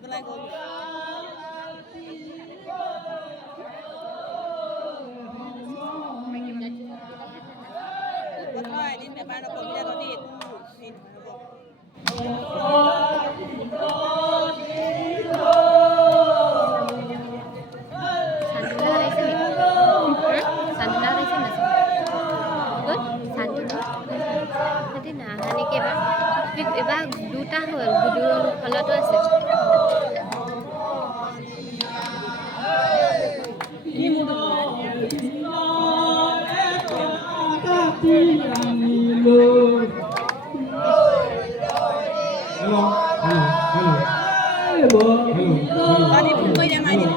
เป็นไรกูวัดร้อยนี่แต่บ้านเราผมมีแต่รถดีนี่Sandal dari sana sih. Good, sandal. Nanti nah, hani ke ba? Eba duta hol, budu holo to ase. Hello, hello, hello, hello. Tadi pun gue yang nanya.